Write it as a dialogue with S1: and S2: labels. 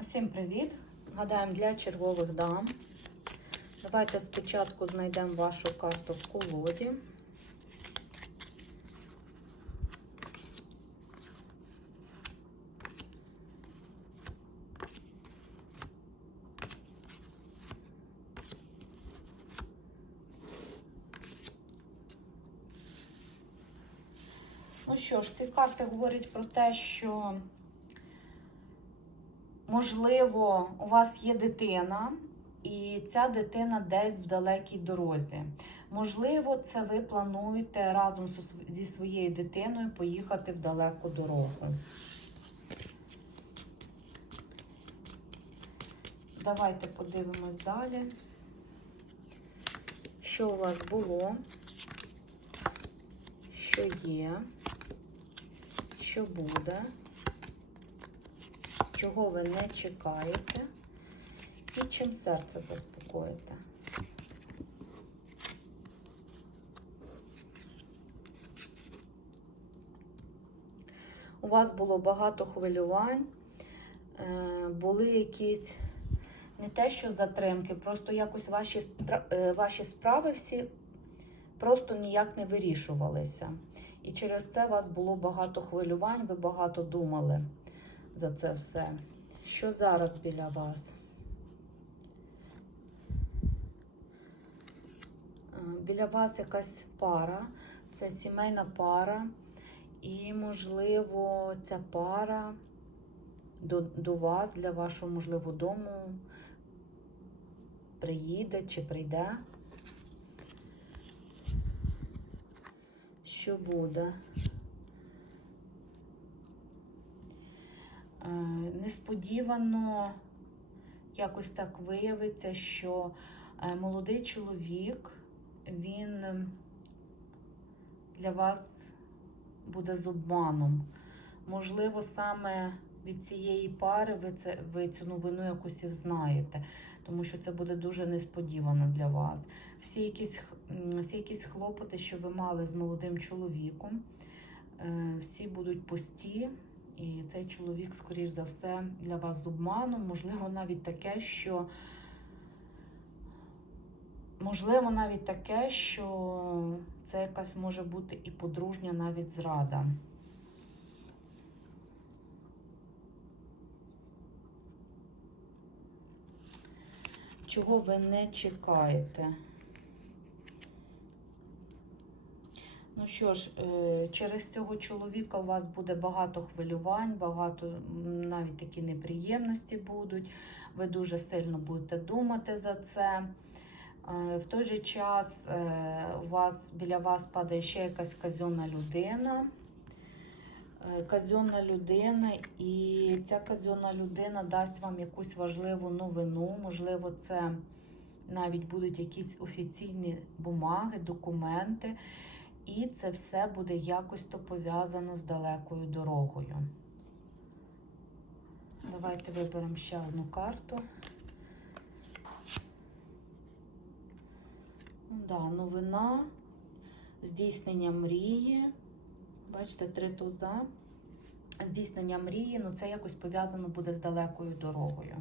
S1: Усім привіт! Гадаємо для червових дам. Давайте спочатку знайдемо вашу карту в колоді. Ну що ж, ці карти говорять про те, що можливо, у вас є дитина, і ця дитина десь в далекій дорозі. Можливо, це ви плануєте разом зі своєю дитиною поїхати в далеку дорогу. Давайте подивимось далі. Що у вас було? Що є? Що буде? Чого ви не чекаєте, і чим серце заспокоїте. У вас було багато хвилювань, е, були якісь не те, що затримки, просто якось ваші, е, ваші справи всі просто ніяк не вирішувалися. І через це у вас було багато хвилювань, ви багато думали за це все. Що зараз біля вас? Е, Біля вас якась пара, це сімейна пара, і, можливо, ця пара до, до вас, для вашого, можливо, дому приїде чи прийде. Що буде? Несподівано якось так виявиться, що е, молодий чоловік, він ем, для вас буде з обманом. Можливо, саме від цієї пари ви, це, ви цю новину якусь і знаєте, тому що це буде дуже несподівано для вас. Всі якісь, всі якісь хлопоти, що ви мали з молодим чоловіком, е, всі будуть пусті. І цей чоловік, скоріш за все, для вас з обманом, можливо, навіть таке, що можливо, навіть таке, що це якась може бути і подружня навіть зрада. Чого ви не чекаєте? Ну що ж, е, через цього чоловіка у вас буде багато хвилювань, багато навіть такі неприємності будуть. Ви дуже сильно будете думати за це. Е, В той же час е, у вас біля вас падає ще якась казенна людина. Е, людина, і ця казенна людина дасть вам якусь важливу новину. Можливо, це навіть будуть якісь офіційні бумаги, документи. І це все буде якось то пов'язано з далекою дорогою. Давайте виберемо ще одну карту. Ну Да, новина, здійснення мрії. Бачите, три туза. Здійснення мрії, ну це якось пов'язано буде з далекою дорогою.